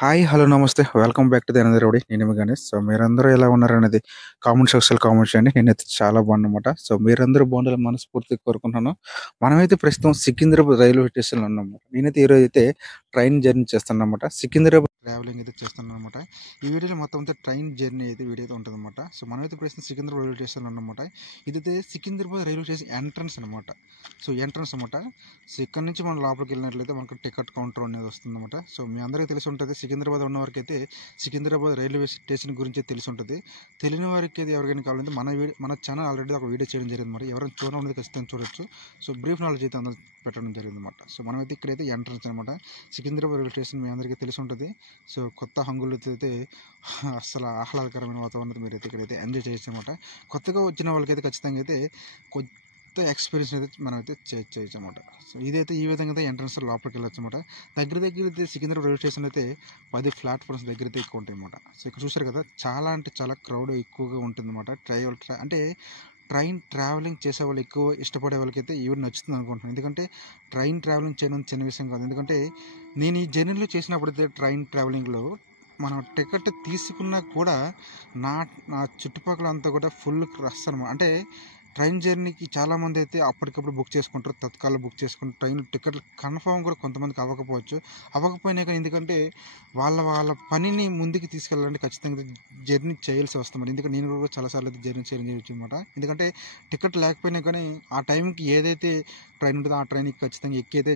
Hi! Hello! నమస్తే. Welcome back to the another video. నేను మీ Ganesh. So, మీరందరూ ఎలా ఉన్నారనేది కామెంట్ సెక్షన్‌లో కామెంట్ చేయండి. నేనైతే చాలా బాగున్నానన్నమాట. సో, మీరందరూ బాగుండాలని మనస్ఫూర్తిగా కోరుకుంటున్నాను. మనమైతే ప్రస్తుతం సికింద్రాబాద్ రైల్వే స్టేషన్‌లో ఉన్నామన్నమాట. నేనైతే ఈరోజైతే ట్రైన్ జర్నీ చేస్తున్నానన్నమాట. సికింద్రాబాద్ ట్రావెలింగ్ అయితే చేస్తున్నానన్నమాట. ఈ వీడియోలో మొత్తం అంతా ట్రైన్ జర్నీ అయితే వీడియో అయితే ఉంటుందన్నమాట. సో, మనమైతే ప్రస్తుతం సికింద్రాబాద్ రైల్వే స్టేషన్‌లో ఉన్నామన్నమాట. ఇదైతే సికింద్రాబాద్ రైల్వే స్టేషన్ ఎంట్రన్స్ అన్నమాట. సో, ఎంట్రన్స్ అన్నమాట. సో, ఇక్కడ నుంచి మనం లోపలికి వెళ్ళినట్లయితే మనకు టికెట్ కౌంటర్ అనేది వస్తుందన్నమాట. సో, మీ అందరికీ తెలిసి ఉంటుంది సికింద్రాబాద్ ఉన్న వరకైతే సికింద్రాబాద్ రైల్వే స్టేషన్ గురించి తెలిసి ఉంటుంది. తెలియని వారికి అయితే ఎవరికైనా కావాలంటే మన ఛానల్ ఆల్రెడీ ఒక వీడియో చేయడం జరిగింది అనమాట. ఎవరైనా చూడాలనేది ఖచ్చితంగా చూడొచ్చు. సో, బ్రీఫ్ నాలెడ్జ్ అయితే అందరూ పెట్టడం జరిగింది అనమాట. సో, మనమైతే ఇక్కడైతే ఎంట్రన్స్ అనమాట. సికింద్రాబాద్ రైల్వే స్టేషన్ మీ అందరికీ తెలిసి ఉంటుంది. సో, కొత్త హంగులతో అయితే అసలు ఆహ్లాదకరమైన వాతావరణం మీరైతే ఇక్కడైతే ఎంజాయ్ చేయొచ్చు అనమాట. కొత్తగా వచ్చిన వాళ్ళకైతే ఖచ్చితంగా అయితే కొత్త ఎక్స్పీరియన్స్ అయితే మనమైతే చేయొచ్చు అనమాట. సో, ఇదైతే ఈ విధంగా అయితే ఎంట్రన్స్ లోపలికి వెళ్ళొచ్చు అనమాట. దగ్గర అయితే సికింద్రాబాద్ రైల్వే స్టేషన్ అయితే 10 ప్లాట్ఫామ్స్ దగ్గర అయితే ఎక్కువ ఉంటాయి అనమాట. సో, ఇక్కడ చూసారు కదా చాలా అంటే చాలా క్రౌడ్ ఎక్కువగా ఉంటుందన్నమాట. అంటే ట్రైన్ ట్రావెలింగ్ చేసే వాళ్ళు ఎక్కువ ఇష్టపడే వాళ్ళకైతే ఈవెన్ నచ్చుతుంది అనుకుంటున్నాను. ఎందుకంటే ట్రైన్ ట్రావెలింగ్ చేయడం చిన్న విషయం కాదు. ఎందుకంటే నేను ఈ జర్నీలో చేసినప్పుడైతే ట్రైన్ ట్రావెలింగ్లో మనం టికెట్ తీసుకున్నా కూడా నా నా చుట్టుపక్కల అంతా కూడా ఫుల్ రష్ అనమాట. అంటే ట్రైన్ జర్నీకి చాలామంది అయితే అప్పటికప్పుడు బుక్ చేసుకుంటారు. తత్కాల్లో బుక్ చేసుకుని ట్రైన్ టికెట్లు కన్ఫామ్ కూడా కొంతమందికి అవ్వకపోవచ్చు. అవ్వకపోయినా కానీ ఎందుకంటే వాళ్ళ పనిని ముందుకు తీసుకెళ్ళాలంటే ఖచ్చితంగా జర్నీ చేయాల్సి వస్తుంది. ఎందుకంటే నేను కూడా చాలాసార్లు అయితే జర్నీ చేయడం చేయొచ్చు అనమాట. ఎందుకంటే టికెట్ లేకపోయినా కానీ ఆ టైంకి ఏదైతే ట్రైన్ ఉంటుందో ఆ ట్రైన్కి ఖచ్చితంగా ఎక్కి అయితే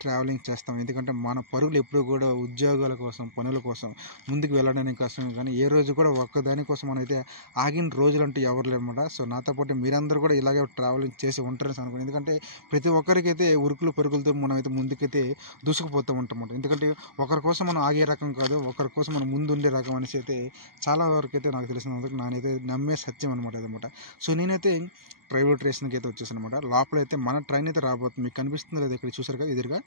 ట్రావెలింగ్ చేస్తాం. ఎందుకంటే మన పరుగులు ఎప్పుడూ కూడా ఉద్యోగాల కోసం, పనుల కోసం ముందుకు వెళ్ళడానికి కోసం కానీ ఏ రోజు కూడా ఒక్కదానికోసం మనమైతే ఆగిన రోజులంటూ ఎవరు లేరన్నమాట. సో, నాతో పాటు మీరందరూ కూడా ఇలాగే ట్రావెలింగ్ చేసి ఉంటారని అనుకోండి. ఎందుకంటే ప్రతి ఒక్కరికైతే ఉరుకులు పరుగులతో మనమైతే ముందుకైతే దూసుకుపోతూ ఉంటామన్నమాట. ఎందుకంటే ఒకరి కోసం మనం ఆగే రకం కాదు, ఒకరి కోసం మనం ముందు ఉండే రకం అనేసి అయితే చాలా వరకు అయితే నాకు తెలిసినందుకు నేనైతే నమ్మే సత్యం అనమాట అదనమాట. సో, నేనైతే రైల్వే స్టేషన్కి అయితే వచ్చేసాను అనమాట. లోపలైతే మన ట్రైన్ అయితే రాబోతుంది. మీకు కనిపిస్తుంది లేదా ఇక్కడ చూసారు కదా ఎదురుగా,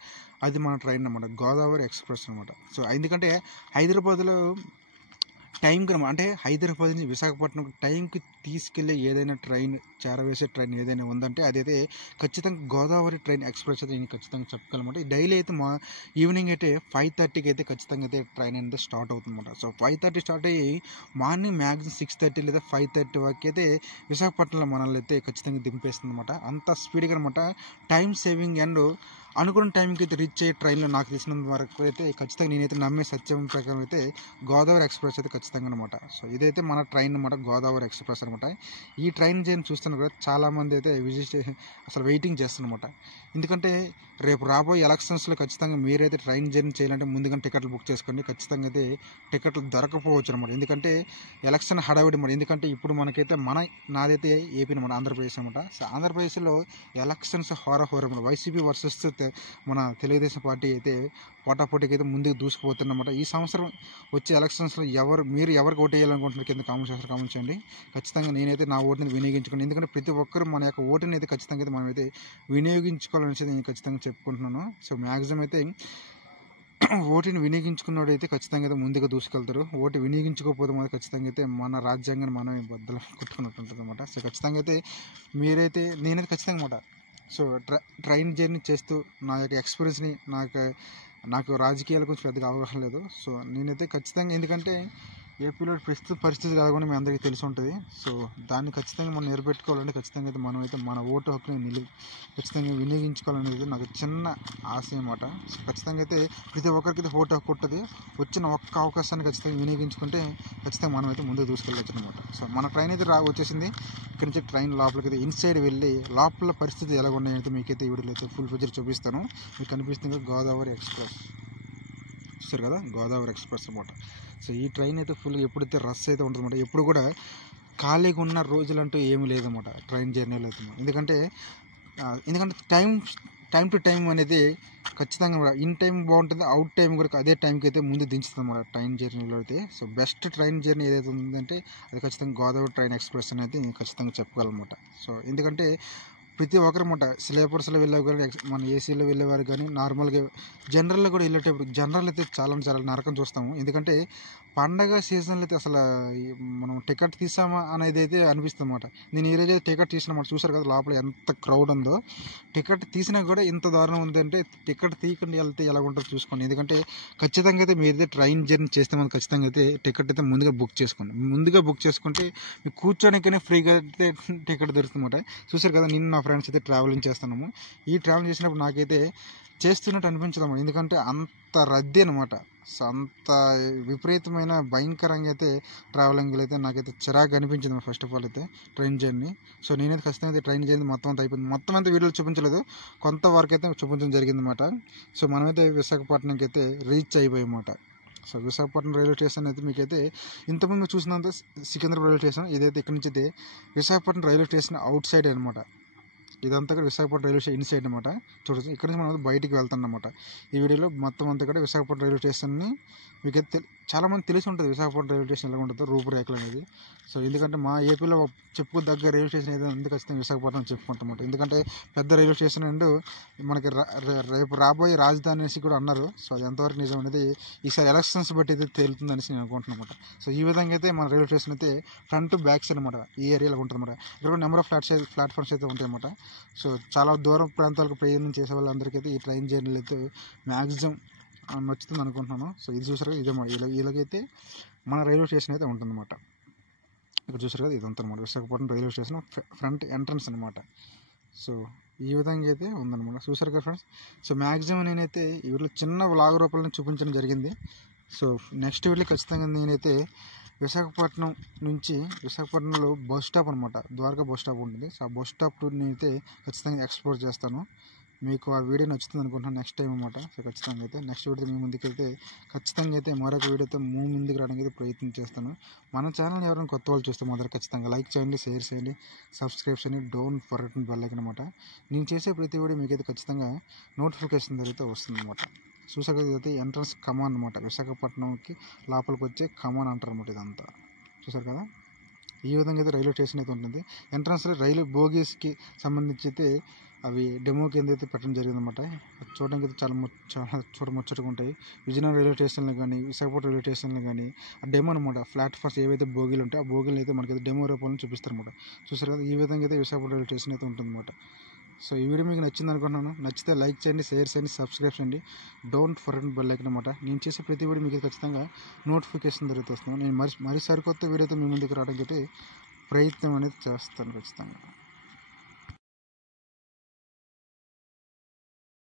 అది మన ట్రైన్ అనమాట. గోదావరి ఎక్స్ప్రెస్ అనమాట. సో, ఎందుకంటే హైదరాబాద్లో టైంకి అనమాట. అంటే హైదరాబాద్ నుంచి విశాఖపట్నం టైంకి తీసుకెళ్ళే ఏదైనా ట్రైన్, చేరవేసే ట్రైన్ ఏదైనా ఉందంటే అదైతే ఖచ్చితంగా గోదావరి ట్రైన్ ఎక్స్ప్రెస్ అయితే నేను ఖచ్చితంగా చెప్పగలమాట. డైలీ అయితే ఈవినింగ్ అయితే 5:30కి అయితే ఖచ్చితంగా అయితే ట్రైన్ అనేది స్టార్ట్ అవుతుందన్నమాట. సో, 5:30 స్టార్ట్ అయ్యి మార్నింగ్ మ్యాక్సిమం 6:30 లేదా 5:30 వరకు అయితే విశాఖపట్నంలో మనల్ని అయితే ఖచ్చితంగా దింపేస్తుంది అనమాట. అంత స్పీడ్గా అనమాట. టైం సేవింగ్ అండ్ అనుకున్న టైంకి అయితే రీచ్ అయ్యే ట్రైన్లో నాకు తెలిసినంత వరకు అయితే ఖచ్చితంగా నేనైతే నమ్మే సత్యం ప్రకారం అయితే గోదావరి ఎక్స్ప్రెస్ అయితే ఖచ్చితంగా అనమాట. సో, ఇదైతే మన ట్రైన్ అనమాట, గోదావరి ఎక్స్ప్రెస్ అనమాట. ఈ ట్రైన్ జర్నీ చూస్తున్నారు కదా చాలామంది అయితే విజిట్ చేసి అసలు వెయిటింగ్ చేస్తున్నమాట. ఎందుకంటే రేపు రాబోయే ఎలక్షన్స్లో ఖచ్చితంగా మీరైతే ట్రైన్ జర్నీ చేయాలంటే ముందుగా టికెట్లు బుక్ చేసుకోండి. ఖచ్చితంగా అయితే టికెట్లు దొరకపోవచ్చు అనమాట. ఎందుకంటే ఎలక్షన్ హడావిడి అనమాట. ఎందుకంటే ఇప్పుడు మనకైతే నాదైతే ఏపీ అనమాట, ఆంధ్రప్రదేశ్ అనమాట. సో, ఆంధ్రప్రదేశ్లో ఎలక్షన్స్ హోరాహోరం వైసీపీ వర్సెస్ మన తెలుగుదేశం పార్టీ అయితే పోటాపోటీకి అయితే ముందుకు దూసుకుపోతున్నమాట. ఈ సంవత్సరం వచ్చే ఎలక్షన్స్లో మీరు ఎవరికి ఓటు వేయాలనుకుంటున్నారు కింద కామెంట్ చేయండి. ఖచ్చితంగా నేనైతే నా ఓటుని వినియోగించుకోండి. ఎందుకంటే ప్రతి ఒక్కరు మన యొక్క ఓటుని అయితే ఖచ్చితంగా అయితే మనమైతే వినియోగించుకోవాలనేసి నేను ఖచ్చితంగా చెప్పుకుంటున్నాను. సో, మ్యాక్సిమం అయితే ఓటుని వినియోగించుకున్నవాడైతే ఖచ్చితంగా అయితే ముందుకు దూసుకెళ్తారు. ఓటు వినియోగించుకోకపోతే మాత్రం ఖచ్చితంగా అయితే మన రాజ్యాంగాన్ని మనమే బద్దలు కొట్టుకున్నట్టు ఉంటుంది అనమాట. సో, ఖచ్చితంగా అయితే నేనైతే ఖచ్చితంగా అనమాట. సో, ట్రైన్ జర్నీ చేస్తూ నా యొక్క ఎక్స్పీరియన్స్ని నాకు రాజకీయాల గురించి పెద్దగా అవగాహన లేదు. సో, నేనైతే ఖచ్చితంగా ఎందుకంటే ఏపీలో ప్రస్తుత పరిస్థితి ఎలాగో మీ అందరికీ తెలిసి ఉంటుంది. సో, దాన్ని ఖచ్చితంగా మనం నిలబెట్టుకోవాలంటే ఖచ్చితంగా అయితే మనమైతే మన ఓటు హక్కుని ఖచ్చితంగా వినియోగించుకోవాలనేది నాకు చిన్న ఆశయం అన్నమాట. సో, ఖచ్చితంగా అయితే ప్రతి ఒక్కరికైతే ఓటు హక్కు ఉంటుంది. వచ్చిన ఒక్క అవకాశాన్ని ఖచ్చితంగా వినియోగించుకుంటే ఖచ్చితంగా మనమైతే ముందుకు దూసుకెళ్ళచ్చు అనమాట. సో, మన ట్రైన్ అయితే వచ్చేసింది. ఇక్కడి నుంచి ట్రైన్ లోపలికి ఇన్సైడ్ వెళ్ళి లోపల పరిస్థితి ఎలా ఉన్నాయంటే మీకైతే ఈ వీడియోలో అయితే ఫుల్ ఫీచర్ చూపిస్తాను. మీకు కనిపిస్తుంది గోదావరి ఎక్స్ప్రెస్ చూస్తారు కదా, గోదావరి ఎక్స్ప్రెస్ అనమాట. సో, ఈ ట్రైన్ అయితే ఫుల్ ఎప్పుడైతే రష్ అయితే ఉంటుందన్నమాట. ఎప్పుడు కూడా ఖాళీగా ఉన్న రోజులంటూ ఏమీ లేదన్నమాట ట్రైన్ జర్నీలో అయితే. ఎందుకంటే టైం టు టైం అనేది ఖచ్చితంగా ఇన్ టైం బాగుంటుంది, అవుట్ టైం కూడా అదే టైంకి అయితే ముందు దించుతుంది అన్నమాట ట్రైన్ జర్నీలో అయితే. సో, బెస్ట్ ట్రైన్ జర్నీ ఏదైతే ఉందంటే అది ఖచ్చితంగా గోదావరి ట్రైన్ ఎక్స్ప్రెస్ అనేది నేను ఖచ్చితంగా చెప్పగలనమాట. సో, ఎందుకంటే ప్రతి ఒక్కరు అన్నమాట స్లీపర్స్లో వెళ్ళేవారు కానీ మన ఏసీలో వెళ్ళేవారు కానీ నార్మల్గా జనరల్లో కూడా వెళ్ళేటప్పుడు జనరల్ అయితే చాలా చాలా నరకం చూస్తాము. ఎందుకంటే పండగ సీజన్లో అయితే అసలు మనం టికెట్ తీసామా అనేది అయితే అనిపిస్తుంది అన్నమాట. నేను ఈరోజు టికెట్ తీసినమాట, చూసారు కదా లోపల ఎంత క్రౌడ్ ఉందో. టికెట్ తీసినా కూడా ఇంత దారుణం ఉందంటే టికెట్ తీయకుండా వెళ్తే ఎలా ఉంటుందో చూసుకోండి. ఎందుకంటే ఖచ్చితంగా అయితే మీరు ట్రైన్ జర్నీ చేస్తే మనం ఖచ్చితంగా అయితే టికెట్ అయితే ముందుగా బుక్ చేసుకోండి. ముందుగా బుక్ చేసుకుంటే మీకు కూర్చోనికనే ఫ్రీగా అయితే టికెట్ దొరుకుతుందన్నమాట. చూసారు కదా, నేను నా ఫ్రెండ్స్ అయితే ట్రావెలింగ్ చేస్తున్నాము. ఈ ట్రావెలింగ్ చేసినప్పుడు నాకైతే చేస్తున్నట్టు అనిపించదమ్మా, ఎందుకంటే అంత రద్దీ అనమాట. సో అంత విపరీతమైన భయంకరంగా అయితే ట్రావెలింగ్లో అయితే నాకైతే చిరాకు అనిపించింది ఫస్ట్ ఆఫ్ ఆల్ అయితే ట్రైన్ జర్నీ. సో నేనైతే ఖచ్చితంగా అయితే ట్రైన్ జర్నీ మొత్తం అంతా అయిపోయింది. మొత్తం అంతా వీడియోలు చూపించలేదు, కొంతవరకు అయితే చూపించడం జరిగిందన్నమాట. సో మనమైతే విశాఖపట్నంకి అయితే రీచ్ అయిపోయామన్నమాట. సో విశాఖపట్నం రైల్వే స్టేషన్ అయితే మీకైతే ఇంతకుముందు చూసినంత సికింద్రాబాద్ రైల్వే స్టేషన్, ఇదైతే ఇక్కడ నుంచి అయితే Visakhapatnam railway station out side అనమాట. ఇదంతా కూడా విశాఖపట్నం రైల్వే స్టేషన్ ఇన్సైడ్ అనమాట. చూడొచ్చు, ఇక్కడ నుంచి మనం బయటికి వెళ్తాం అనమాట. ఈ వీడియోలో మొత్తం అంతా కూడా విశాఖపట్నం రైల్వే స్టేషన్ని మీకైతే చాలామంది తెలిసి ఉంటుంది విశాఖపట్నం రైల్వే స్టేషన్ ఎలా ఉంటుందో రూపురేఖలు అనేది. సో ఎందుకంటే మా ఏపీలో చెప్పుకోదగ్గ రైల్వే స్టేషన్ ఏదైనా ఉంది ఖచ్చితంగా విశాఖపట్నం చెప్పుకుంటామాట. ఎందుకంటే పెద్ద రైల్వే స్టేషన్ అండ్ మనకి రేపు రాబోయే రాజధాని అనేసి కూడా అన్నారు. సో అది ఎంతవరకు నిజం అనేది ఈసారి ఎలక్షన్స్ బట్టి అయితే తేలుతుంది అనేసి నేను అనుకుంటున్నాను అనమాట. సో ఈ విధంగా అయితే మన రైల్వే స్టేషన్ అయితే ఫ్రంట్ బ్యాక్ సైడ్ అనమాట ఈ ఏరియాలో ఉంటుంది అనమాట. ఇక్కడ కూడా నెంబర్ ఆఫ్ ప్లాట్ఫామ్స్ అయితే ఉంటాయి అన్నమాట. సో చాలా దూరం ప్రాంతాలకు ప్రయాణం చేసే వాళ్ళందరికీ అయితే ఈ ట్రైన్ జర్నీలు అయితే మ్యాక్సిమం నచ్చుతుంది అనుకుంటున్నాను. సో ఇది చూసారు కదా, ఇదే ఇలాగైతే మన రైల్వే స్టేషన్ అయితే ఉంటుందన్నమాట. ఇక్కడ చూసారు కదా, ఇదంతా అనమాట Visakhapatnam railway station front entrance అనమాట. సో ఈ విధంగా అయితే ఉందన్నమాట. చూసారు కదా ఫ్రెండ్స్. సో మ్యాక్సిమం నేనైతే ఈ వీటిలో చిన్న వ్లాగ్ రూపంలో చూపించడం జరిగింది. సో నెక్స్ట్ వీడియో ఖచ్చితంగా నేనైతే విశాఖపట్నంలో బస్ స్టాప్ అనమాట, ద్వారకా బస్ స్టాప్ ఉంటుంది. సో ఆ బస్ స్టాప్ నేనైతే ఖచ్చితంగా ఎక్స్ప్లోర్ చేస్తాను. మీకు ఆ వీడియో నచ్చుతుంది అనుకుంటున్నాను నెక్స్ట్ టైం అనమాట. సో ఖచ్చితంగా అయితే నెక్స్ట్ వీడియో మీ ముందుకైతే ఖచ్చితంగా అయితే మరొక వీడియోతో ముందుకు రావడానికి అయితే ప్రయత్నం చేస్తాను. మన ఛానల్ ఎవరైనా కొత్త వాళ్ళు చూస్తే మాత్రం ఖచ్చితంగా లైక్ చేయండి, షేర్ చేయండి, సబ్స్క్రైబ్ చేయండి, డోంట్ ఫర్గెట్ బెల్ ఐకాన్ అనమాట. నేను చేసే ప్రతి వీడియో మీకైతే ఖచ్చితంగా నోటిఫికేషన్ అయితే వస్తుంది అనమాట. చూసారు కదా, ఇదైతే ఎంట్రన్స్ కమాన్ అనమాట. విశాఖపట్నంకి లోపలికి వచ్చే కమాన్ అంటారు అనమాట ఇదంతా. చూసారు కదా, ఈ విధంగా అయితే రైల్వే స్టేషన్ అయితే ఉంటుంది. ఎంట్రన్స్లో రైలు బోగీస్కి సంబంధించి అయితే అవి డెమో కింద అయితే పెట్టడం జరిగిందన్నమాట. చూడడానికి అయితే చాలా చూడముచ్చటగా ఉంటాయి. విజయనగరం రైల్వే స్టేషన్లో కానీ విశాఖపట్నం రైల్వే స్టేషన్లో కానీ ఆ డెమో అనమాట. ప్లాట్ఫామ్స్ ఏవైతే బోగీలు ఉంటాయో ఆ బోగీలు అయితే మనకైతే డెమో రూపంలో చూపిస్తారన్నమాట. చూసారు కదా, ఈ విధంగా అయితే విశాఖపట్నం రైల్వే స్టేషన్ అయితే ఉంటుందన్నమాట. సో ఈ వీడియో మీకు నచ్చింది అనుకుంటున్నాను. నచ్చితే లైక్ చేయండి, షేర్ చేయండి, సబ్స్క్రైబ్ చేయండి, డోంట్ ఫర్గెట్ బెల్ ఐకాన్ అనమాట. నేను చేసే ప్రతి వీడియో మీకు ఖచ్చితంగా నోటిఫికేషన్ దొరుకుతుంది. నేను మరి సరికొత్త వీడియోతో మీ ముందుకు రావడానికి అయితే ప్రయత్నం అనేది చేస్తాను ఖచ్చితంగా.